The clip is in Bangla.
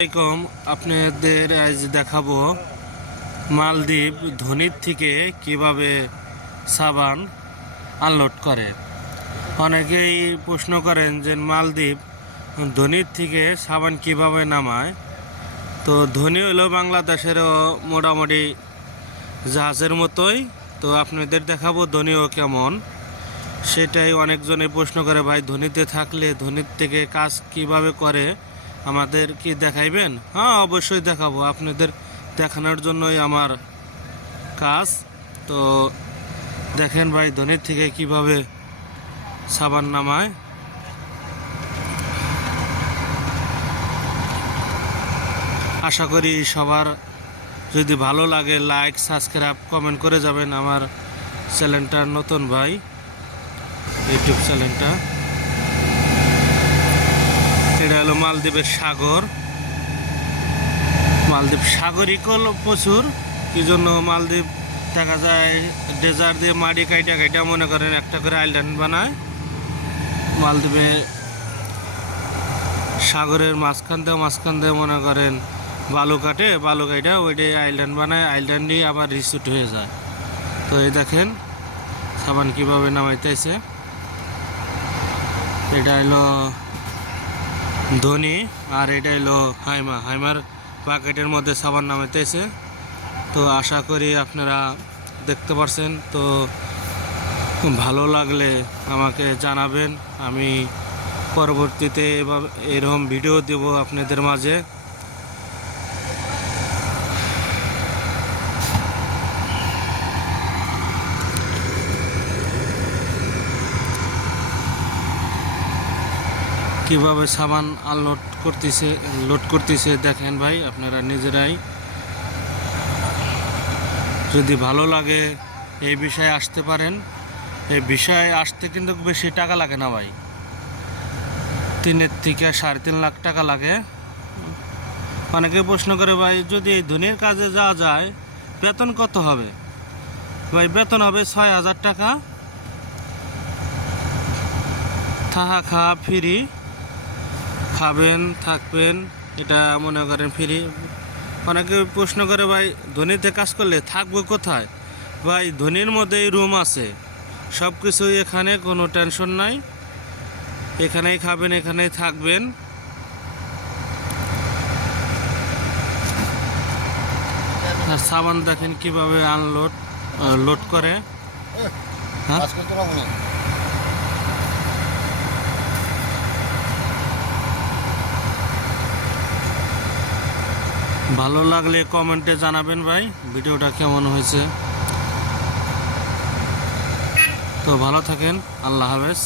আসসালামাইকুম আপনাদের আজ দেখাবো মালদ্বীপ ধনির থেকে কীভাবে সাবান আনলোড করে। অনেকেই প্রশ্ন করেন যে মালদ্বীপ ধনির থেকে সাবান কীভাবে নামায়? তো ধনী হলো বাংলাদেশেরও মোটামুটি জাহাজের মতোই। তো আপনাদের দেখাবো ধনীও কেমন। সেটাই অনেকজনে প্রশ্ন করে, ভাই, ধনীতে থাকলে ধনির থেকে কাজ কীভাবে করে? আমাদের কি দেখাইবেন? হ্যাঁ অবশ্যই দেখাবো। আপনাদের দেখানোর জন্যই আমার কাজ। তো দেখেন ভাই, ধনির থেকে কীভাবে সাবান নামায়। আশা করি সবার যদি ভালো লাগে, লাইক, সাবস্ক্রাইব, কমেন্ট করে যাবেন আমার চ্যানেলটার নতুন ভাই, ইউটিউব চ্যানেলটা। এটা হলো মালদ্বীপের সাগর। মালদ্বীপ সাগরিকল প্রচুর কি জন্য মালদ্বীপ দেখা যায় ডেজার্ট দিয়ে মাটি কাইটা কাইটা মনে করেন একটা করে আইল্যান্ড বানায়। মালদ্বীপে সাগরের মাঝখান দিয়ে মাঝখান দিয়ে মনে করেন বালু কাটে, বালু কাইটা ওইটাই আইল্যান্ড বানায় আইল্যান্ডই আবার রিসুট হয়ে যায়। তো এই দেখেন সাবান কীভাবে নামাইতেছে। এটা হলো ধনী আর এটা হলো হাইমা। হাইমার প্যাকেটের মধ্যে সাবান নামাইতেছে। তো আশা করি আপনারা দেখতে পারছেন। তো ভালো লাগলে আমাকে জানাবেন। আমি পরবর্তীতে এরকম ভিডিও দেব আপনাদের মাঝে। কীভাবে সাবান আনলোড করতেছে লোড করতেছে দেখেন ভাই, আপনারা নিজেরাই। যদি ভালো লাগে এই বিষয়ে আসতে পারেন। এই বিষয়ে আসতে কিন্তু বেশি টাকা লাগে না ভাই। তিনের থেকে সাড়ে তিন লাখ টাকা লাগে। অনেকে প্রশ্ন করে ভাই, যদি এই ধনির কাজে যাওয়া যায়, বেতন কত হবে? ভাই, বেতন হবে ছয় হাজার টাকা। থাহা খাওয়া ফ্রি। খাবেন, থাকবেন, এটা মনে করেন ফ্রি। অনেকে প্রশ্ন করে, ভাই, ধনীতে কাজ করলে থাকব কোথায়? ভাই, ধনির মধ্যেই রুম আছে। সব কিছুই এখানে, কোনো টেনশন নাই। এখানেই খাবেন, এখানেই থাকবেন। আর সাবান দেখেন কীভাবে আনলোড লোড করে। হ্যাঁ কাজ করতে পারব না ভালো লাগলে কমেন্টে জানাবেন ভাই ভিডিওটা কেমন হয়েছে। তো ভালো থাকেন আল্লাহ হাফেজ।